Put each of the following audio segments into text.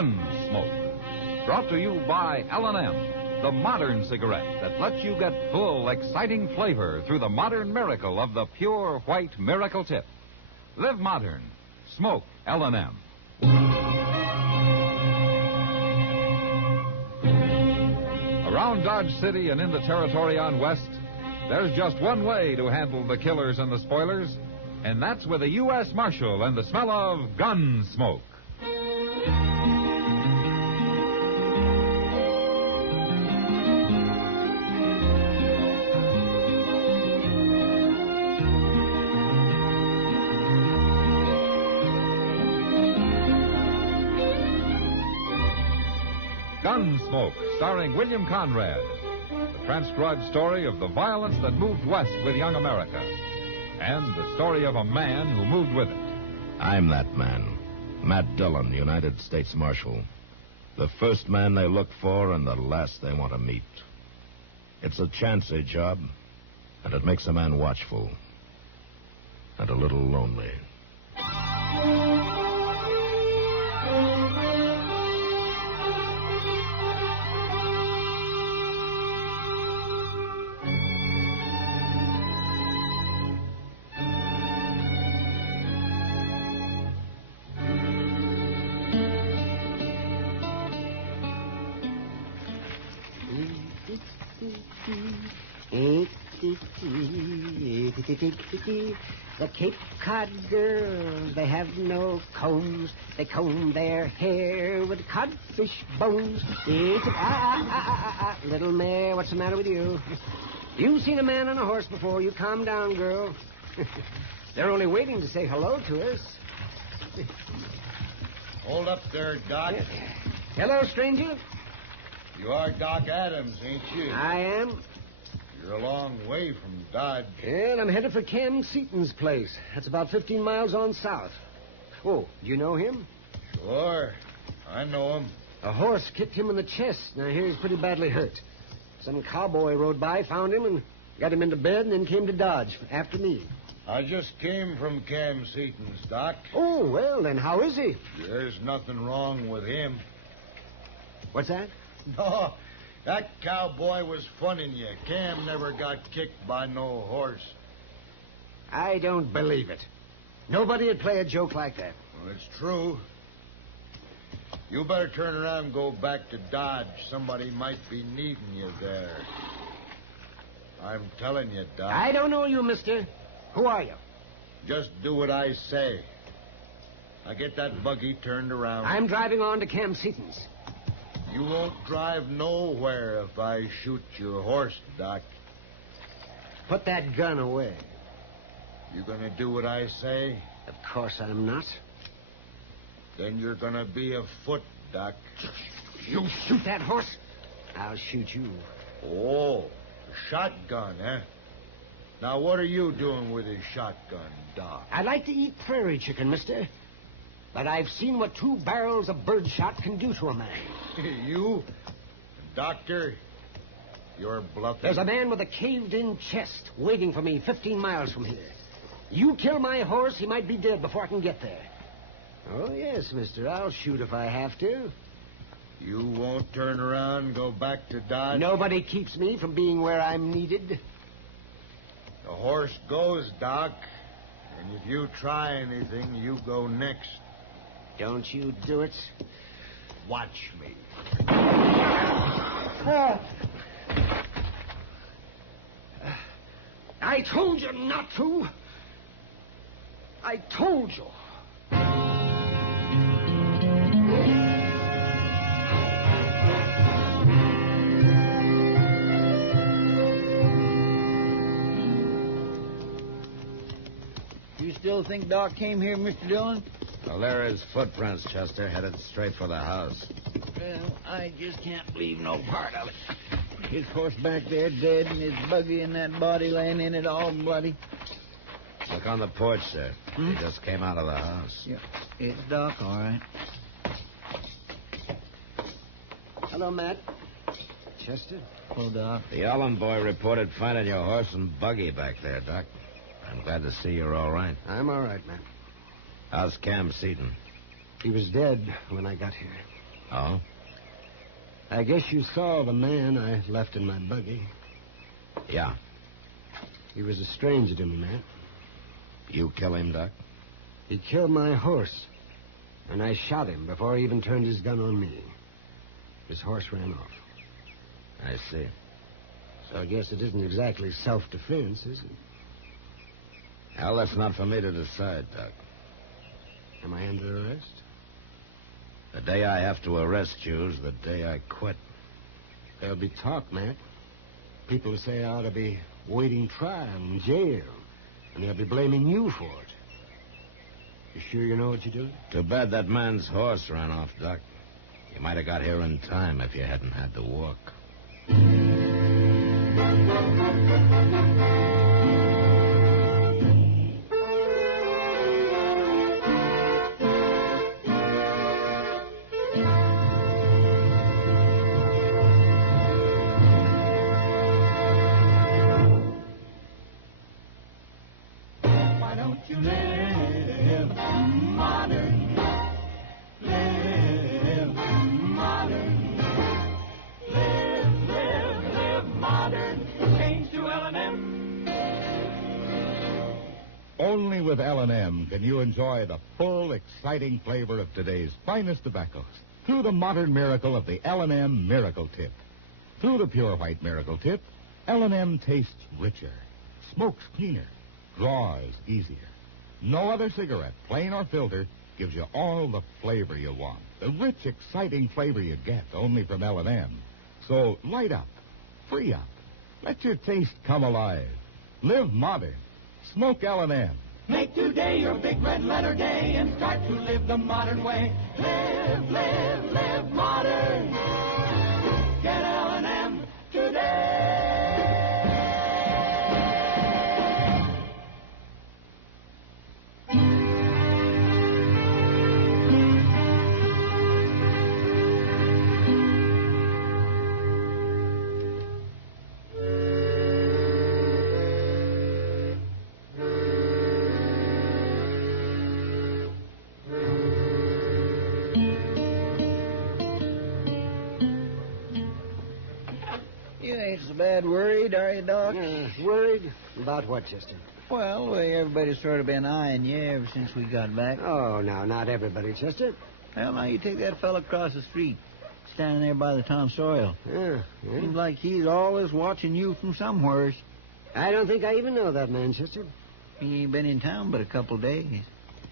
Gunsmoke. Brought to you by L&M, the modern cigarette that lets you get full, exciting flavor through the modern miracle of the pure white Miracle Tip. Live modern. Smoke L&M. Around Dodge City and in the territory on West, there's just one way to handle the killers and the spoilers, and that's with a U.S. Marshal and the smell of Gunsmoke. Gunsmoke, starring William Conrad. The transcribed story of the violence that moved west with young America. And the story of a man who moved with it. I'm that man. Matt Dillon, United States Marshal. The first man they look for and the last they want to meet. It's a chancy job, and it makes a man watchful. And a little lonely. The Cape Cod girls, they have no combs. They comb their hair with codfish bones. Little mare, what's the matter with you? You've seen a man on a horse before. You calm down, girl. They're only waiting to say hello to us. Hold up there, Doc. Hello, stranger. You are Doc Adams, ain't you? I am. You're a long way from Dodge. And I'm headed for Cam Seaton's place. That's about 15 miles on south. Oh, do you know him? Sure. I know him. A horse kicked him in the chest. Now, here he's pretty badly hurt. Some cowboy rode by, found him, and got him into bed, and then came to Dodge after me. I just came from Cam Seaton's, Doc. Oh, well, then how is he? There's nothing wrong with him. What's that? No, that cowboy was funning you. Cam never got kicked by no horse. I don't believe it. Nobody would play a joke like that. Well, it's true. You better turn around and go back to Dodge. Somebody might be needing you there. I'm telling you, Doc. I don't know you, mister. Who are you? Just do what I say. Now get that buggy turned around. I'm driving on to Cam Seaton's. You won't drive nowhere if I shoot your horse, Doc. Put that gun away. You gonna do what I say? Of course I'm not. Then you're gonna be afoot, Doc. You shoot that horse, I'll shoot you. Oh, a shotgun, eh? Now, what are you doing with a shotgun, Doc? I like to eat prairie chicken, mister. But I've seen what 2 barrels of birdshot can do to a man. You? Doctor, you're bluffing. There's a man with a caved-in chest waiting for me 15 miles from here. You kill my horse, he might be dead before I can get there. Oh, yes, mister. I'll shoot if I have to. You won't turn around and go back to Dodge? Nobody keeps me from being where I'm needed. The horse goes, Doc. And if you try anything, you go next. Don't you do it. Watch me. I told you not to. I told you. You still think Doc came here, Mr. Dillon? Well, there are his footprints, Chester, headed straight for the house. Well, I just can't believe no part of it. His horse back there dead, and his buggy and that body laying in it all bloody. Look on the porch, sir. He just came out of the house. Yeah, it's Doc, all right. Hello, Matt. Chester? Oh, Doc. The Allen boy reported finding your horse and buggy back there, Doc. I'm glad to see you're all right. I'm all right, Matt. How's Cam Seaton? He was dead when I got here. Oh? I guess you saw the man I left in my buggy. Yeah. He was a stranger to me, Matt. You kill him, Doc? He killed my horse, and I shot him before he even turned his gun on me. His horse ran off. I see. So I guess it isn't exactly self-defense, is it? Well, that's not for me to decide, Doc. Am I under arrest? The day I have to arrest you is the day I quit. There'll be talk, Matt. People will say I ought to be waiting trial in jail, and they'll be blaming you for it. You sure you know what you're doing? Too bad that man's horse ran off, Doc. You might have got here in time if you hadn't had to walk. Why don't you live modern? Live modern. Live modern. Change to L&M. Only with L&M can you enjoy the full, exciting flavor of today's finest tobaccos through the modern miracle of the L&M Miracle Tip. Through the pure white Miracle Tip, L&M tastes richer, smokes cleaner, draws easier. No other cigarette, plain or filter, gives you all the flavor you want. The rich, exciting flavor you get only from L&M. So light up, free up, let your taste come alive. Live modern. Smoke L&M. Make today your big red letter day and start to live the modern way. Live modern. Get L&M today. You ain't so bad worried, are you, Doc? Worried? About what, Chester? Well, the way everybody's sort of been eyeing you ever since we got back. Oh, no, not everybody, Chester. Well, now you take that fella across the street, standing there by the tonsorial. Yeah. Seems like he's always watching you from somewheres. I don't think I even know that man, Chester. He ain't been in town but a couple days.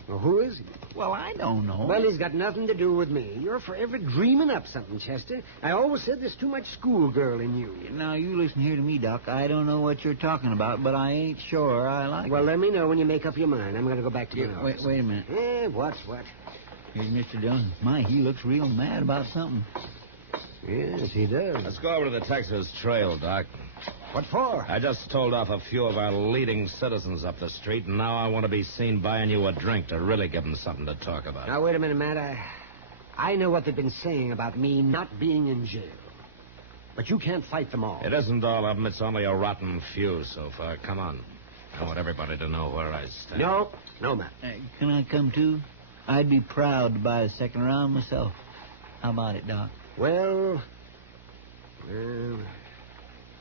Well, who is he? Well, I don't know. Well, he's got nothing to do with me. You're forever dreaming up something, Chester. I always said there's too much schoolgirl in you. Now, you listen here to me, Doc. I don't know what you're talking about, but I ain't sure I like Well, let me know when you make up your mind. I'm going to go back to it. my Wait, office. wait a minute. What? Here's Mr. Dillon. My, he looks real mad about something. Yes, he does. Let's go over to the Texas Trail, Doc. What for? I just told off a few of our leading citizens up the street, and now I want to be seen buying you a drink to really give them something to talk about. Now, wait a minute, Matt. I know what they've been saying about me not being in jail. But you can't fight them all. It isn't all of them. It's only a rotten few so far. Come on. I want everybody to know where I stand. No, Matt. Can I come too? I'd be proud to buy a second round myself. How about it, Doc? Well,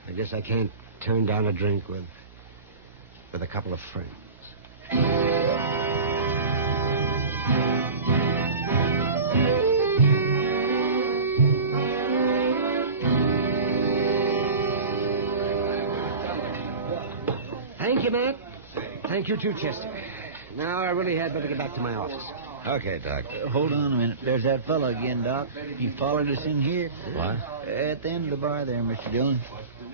I guess I can't turn down a drink with a couple of friends. Thank you, Matt. Thank you, too, Chester. Now I really had better get back to my office. Okay, Doc. Hold on a minute. There's that fella again, Doc. He followed us in here. What? At the end of the bar there, Mr. Dillon.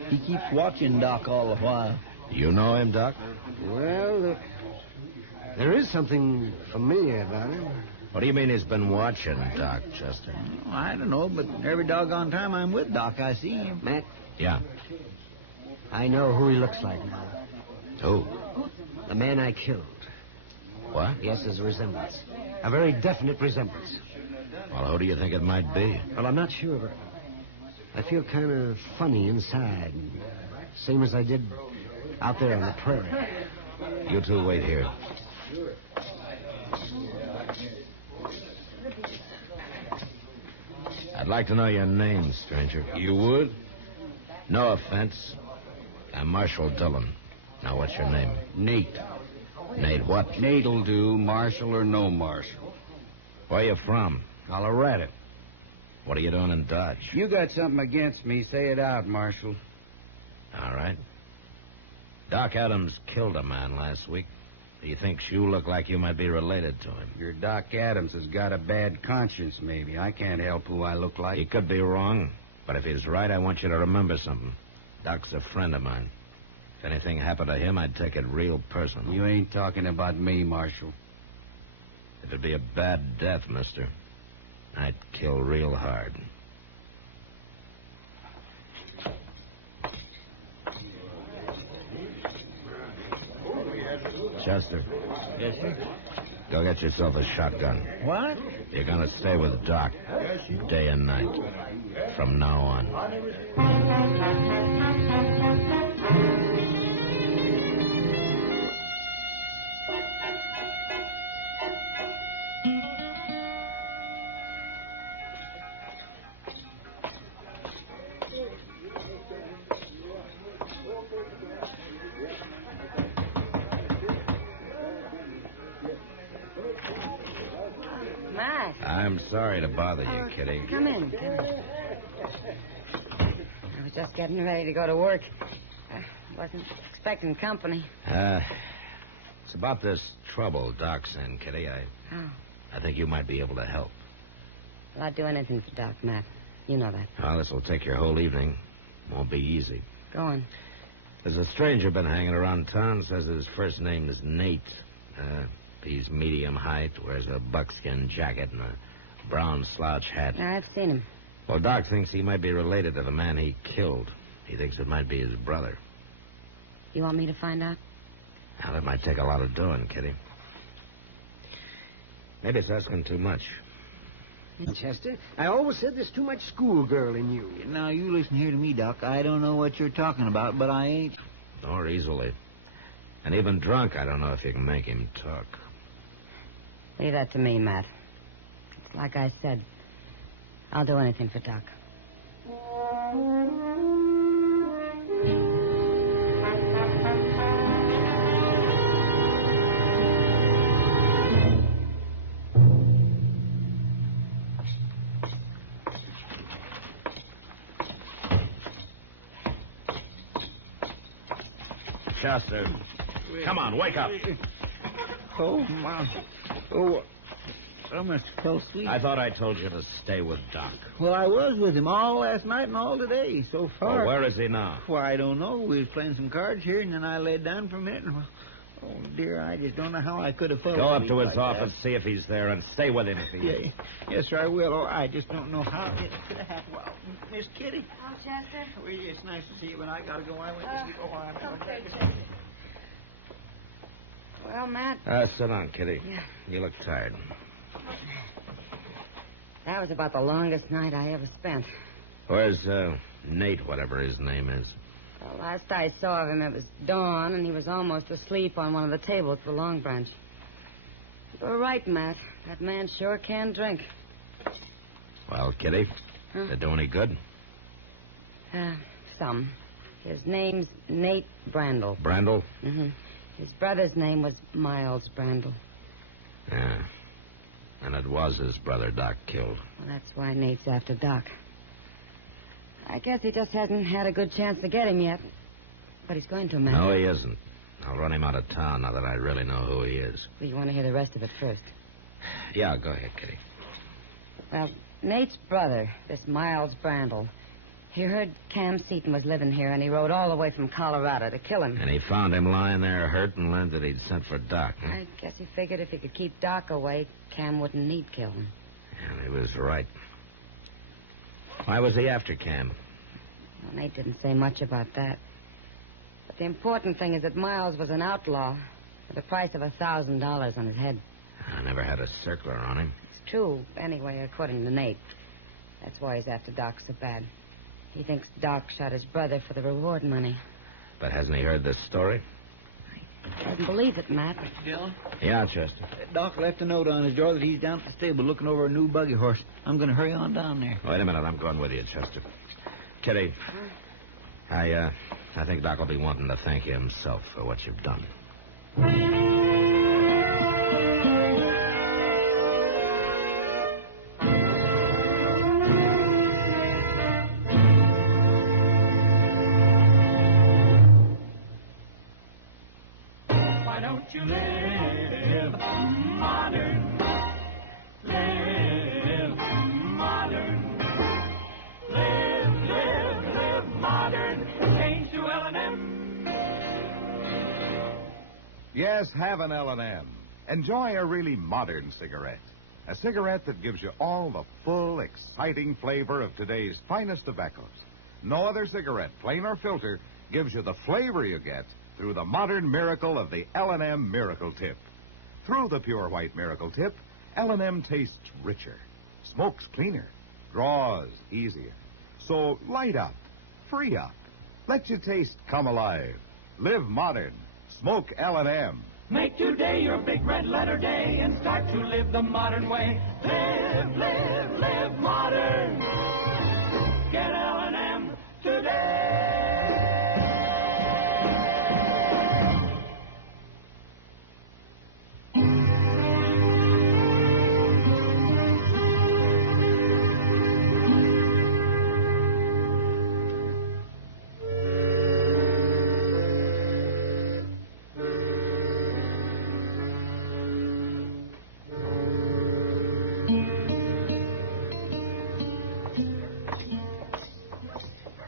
He keeps watching Doc all the while. You know him, Doc? Well, there is something familiar about him. What do you mean he's been watching, Doc, Chester? Well, I don't know, but every doggone time I'm with Doc, I see him. Matt, Yeah. I know who he looks like now. Who? The man I killed. What? Yes, there's a resemblance. A very definite resemblance. Well, who do you think it might be? Well, I'm not sure, but I feel kind of funny inside. Same as I did out there on the prairie. You two wait here. I'd like to know your name, stranger. You would? No offense. I'm Marshal Dillon. Now, what's your name? Nate. Nate what? Nate'll do, Marshal or no Marshal. Where you from? Colorado. What are you doing in Dodge? You got something against me, say it out, Marshal. All right. Doc Adams killed a man last week. He thinks you look like you might be related to him. Your Doc Adams has got a bad conscience, maybe. I can't help who I look like. He could be wrong, but if he's right, I want you to remember something. Doc's a friend of mine. If anything happened to him, I'd take it real personal. You ain't talking about me, Marshal. It'd be a bad death, mister. I'd kill real hard. Chester. Yes, sir. Go get yourself a shotgun. What? You're gonna stay with Doc day and night from now on. Matt. I'm sorry to bother you, Kitty. Come in. I was just getting ready to go to work. I wasn't expecting company. It's about this trouble Doc's in, Kitty. I think you might be able to help. Well, I'd do anything for Doc, Matt. You know that. Well, this will take your whole evening. Won't be easy. Go on. There's a stranger been hanging around town. Says his first name is Nate. He's medium height, wears a buckskin jacket and a brown slouch hat. I've seen him. Well, Doc thinks he might be related to the man he killed. He thinks it might be his brother. You want me to find out? Now, that might take a lot of doing, Kitty. Maybe it's asking too much. Chester, I always said there's too much schoolgirl in you. Now, you listen here to me, Doc. I don't know what you're talking about, but I ain't. Nor easily. And even drunk, I don't know if you can make him talk. Leave that to me, Matt. Like I said, I'll do anything for Doc. Chester, come on, wake up. Oh, Mom. Oh, I must have fell asleep. I thought I told you to stay with Doc. Well, I was with him all last night and all today so far. Well, where is he now? Why, I don't know. We was playing some cards here, and then I laid down for a minute. And, oh, dear, I just don't know how I could have fallen Go up asleep to his like office, see if he's there, and stay with him if he is. Yes, sir, I will. Oh, I just don't know how it could have happened. Well, Miss Kitty. Oh, Chester? Well, it's nice to see you, but I got to go. I went to sleep. Oh, I'm Okay, Chester. Well, Matt. Sit down, Kitty. Yeah. You look tired. That was about the longest night I ever spent. Where's Nate, whatever his name is? Well, last I saw of him, it was dawn, and he was almost asleep on one of the tables at the Long Branch. You were right, Matt. That man sure can drink. Well, Kitty, Huh? did it do any good? Some. His name's Nate Brandel. Brandel? Mm-hmm. His brother's name was Miles Brandel. Yeah. And it was his brother Doc killed. Well, that's why Nate's after Doc. I guess he just hasn't had a good chance to get him yet. But he's going to, Matt. No, he isn't. I'll run him out of town now that I really know who he is. Well, you want to hear the rest of it first? Yeah, go ahead, Kitty. Well, Nate's brother, this Miles Brandel, he heard Cam Seaton was living here, and he rode all the way from Colorado to kill him. And he found him lying there hurt and learned that he'd sent for Doc. Huh? I guess he figured if he could keep Doc away, Cam wouldn't need kill him. And he was right. Why was he after Cam? Well, Nate didn't say much about that. But the important thing is that Miles was an outlaw with a price of $1,000 on his head. I never had a circler on him. True, anyway, according to Nate. That's why he's after Doc so bad. He thinks Doc shot his brother for the reward money. But hasn't he heard this story? I couldn't believe it, Matt. Dillon? Yeah, Chester. Doc left a note on his door that he's down at the stable looking over a new buggy horse. I'm going to hurry on down there. Wait a minute. I'm going with you, Chester. Kitty, I think Doc will be wanting to thank you himself for what you've done. Why don't you live modern? Live modern. Live modern. Change to L&M. Yes, have an L&M. Enjoy a really modern cigarette. A cigarette that gives you all the full, exciting flavor of today's finest tobaccos. No other cigarette, plain or filter, gives you the flavor you get through the modern miracle of the L&M Miracle Tip. Through the pure white Miracle Tip, L&M tastes richer, smokes cleaner, draws easier. So light up, free up, let your taste come alive. Live modern. Smoke L&M. Make today your big red letter day and start to live the modern way. Live modern. Get L&M today.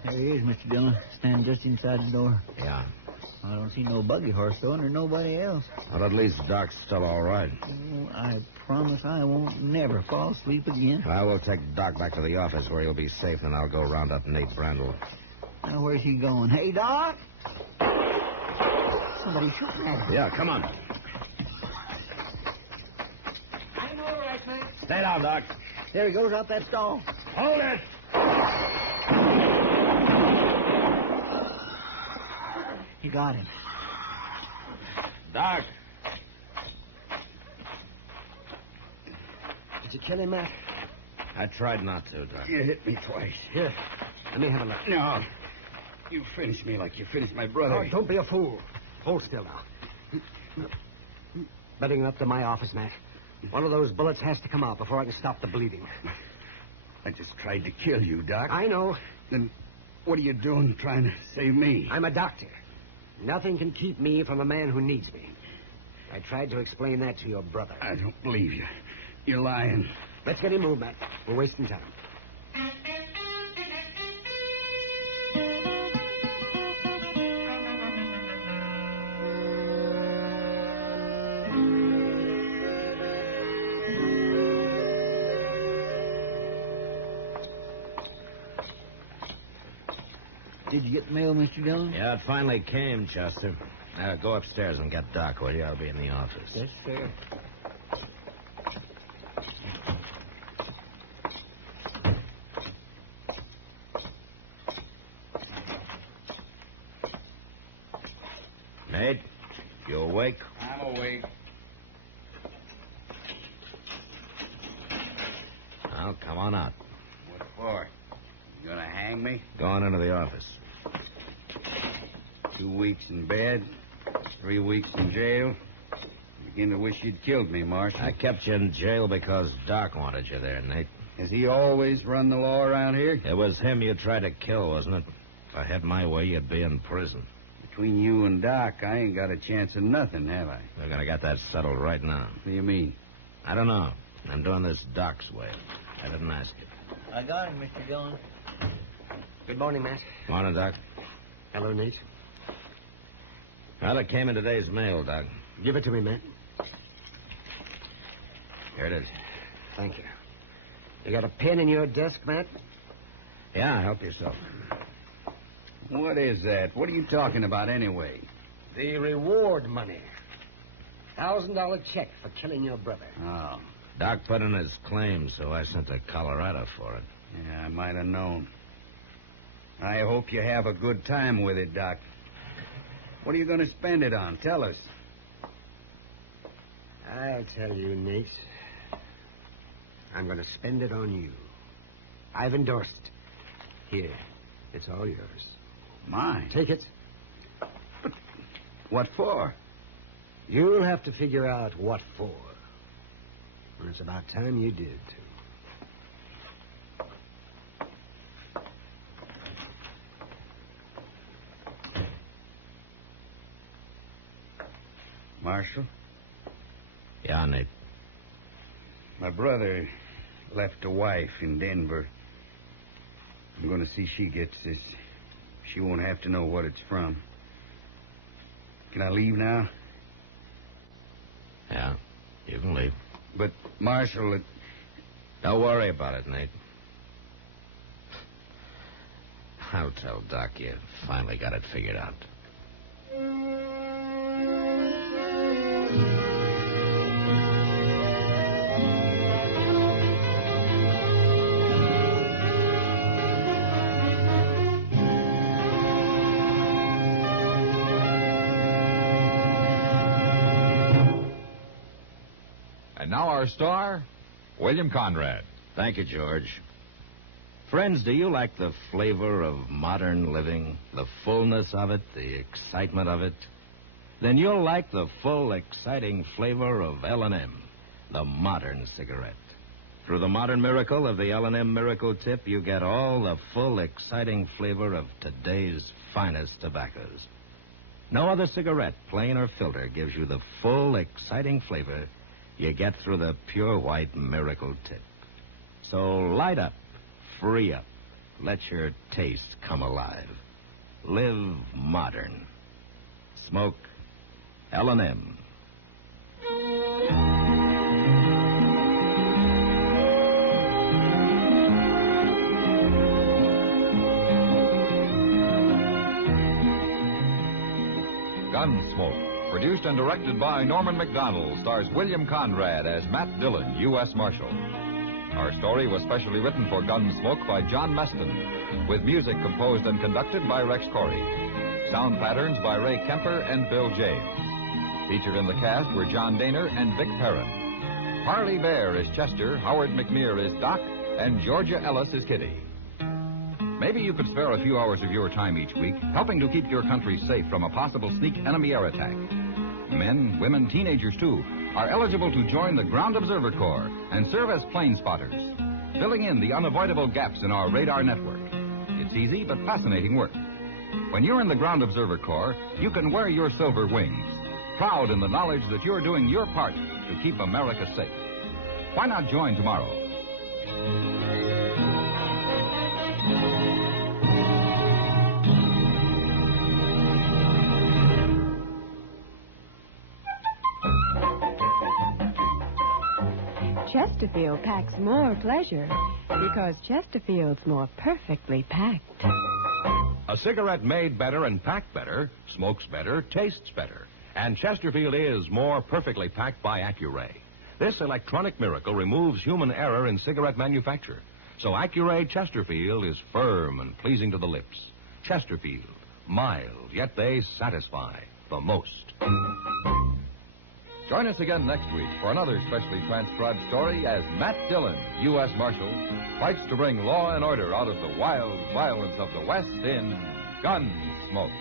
There he is, Mr. Dillon, standing just inside the door. Yeah. I don't see no buggy horse, though, and there's nobody else. Well, at least Doc's still all right. Oh, I promise I won't never fall asleep again. I will take Doc back to the office where he'll be safe, and I'll go round up Nate Brandel. Now, where's he going? Hey, Doc! Somebody shooting at him. Yeah, come on. I'm all right, man. Stay down, Doc. There he goes out that stall. Hold it. You got him. Doc. Did you kill him, Matt? I tried not to, Doc. You hit me twice. Here, let me have a look. No. You finished me like you finished my brother. Oh, don't be a fool. Hold still now. Better get up to my office, Matt. One of those bullets has to come out before I can stop the bleeding. I just tried to kill you, Doc. I know. Then what are you doing trying to save me? I'm a doctor. Nothing can keep me from a man who needs me. I tried to explain that to your brother. I don't believe you. You're lying. Let's get him moved, Matt. We're wasting time. Did you get the mail, Mr. Dillon? Yeah, it finally came, Chester. Now, go upstairs and get Doc, will you? I'll be in the office. Yes, sir. Nate, you awake? I'm awake. Well, come on out. What for? You gonna hang me? Go on into the office. 2 weeks in bed, 3 weeks in jail. Begin to wish you'd killed me, Marshal. I kept you in jail because Doc wanted you there, Nate. Has he always run the law around here? It was him you tried to kill, wasn't it? If I had my way, you'd be in prison. Between you and Doc, I ain't got a chance of nothing, have I? We're going to get that settled right now. What do you mean? I don't know. I'm doing this Doc's way. I didn't ask you. I got him, Mr. Dillon. Good morning, Matt. Morning, Doc. Hello, Nate. Well, it came in today's mail, Doc. Give it to me, Matt. Here it is. Thank you. You got a pen in your desk, Matt? Yeah, help yourself. What is that? What are you talking about anyway? The reward money. $1,000 check for killing your brother. Oh, Doc put in his claim, so I sent to Colorado for it. yeah, I might have known. I hope you have a good time with it, Doc. What are you going to spend it on? Tell us. I'll tell you, Nate. I'm going to spend it on you. I've endorsed it. Here, it's all yours. Mine? Take it. But what for? You'll have to figure out what for. And it's about time you did, too. Marshal? Yeah, Nate. My brother left a wife in Denver. I'm going to see she gets this. She won't have to know what it's from. Can I leave now? Yeah, you can leave. But, Marshal, Don't worry about it, Nate. I'll tell Doc you finally got it figured out. And now our star, William Conrad. Thank you, George. Friends, do you like the flavor of modern living, the fullness of it, the excitement of it? Then you'll like the full, exciting flavor of L&M, the modern cigarette. Through the modern miracle of the L&M Miracle Tip, you get all the full, exciting flavor of today's finest tobaccos. No other cigarette, plain or filter, gives you the full, exciting flavor you get through the pure white Miracle Tip. So light up, free up, let your taste come alive. Live modern. Smoke L&M. Gunsmoke, produced and directed by Norman Macdonnell, stars William Conrad as Matt Dillon, U.S. Marshal. Our story was specially written for Gunsmoke by John Meston, with music composed and conducted by Rex Corey. Sound patterns by Ray Kemper and Bill James. Featured in the cast were John Daner and Vic Perrin. Harley Bear is Chester, Howard McNear is Doc, and Georgia Ellis is Kitty. Maybe you could spare a few hours of your time each week, helping to keep your country safe from a possible sneak enemy air attack. Men, women, teenagers, too, are eligible to join the Ground Observer Corps and serve as plane spotters, filling in the unavoidable gaps in our radar network. It's easy but fascinating work. When you're in the Ground Observer Corps, you can wear your silver wings, proud in the knowledge that you're doing your part to keep America safe. Why not join tomorrow? Chesterfield packs more pleasure because Chesterfield's more perfectly packed. A cigarette made better and packed better, smokes better, tastes better. And Chesterfield is more perfectly packed by Accuray. This electronic miracle removes human error in cigarette manufacture. So Accuray Chesterfield is firm and pleasing to the lips. Chesterfield, mild, yet they satisfy the most. Join us again next week for another specially transcribed story as Matt Dillon, U.S. Marshal, fights to bring law and order out of the wild violence of the West in Gunsmoke.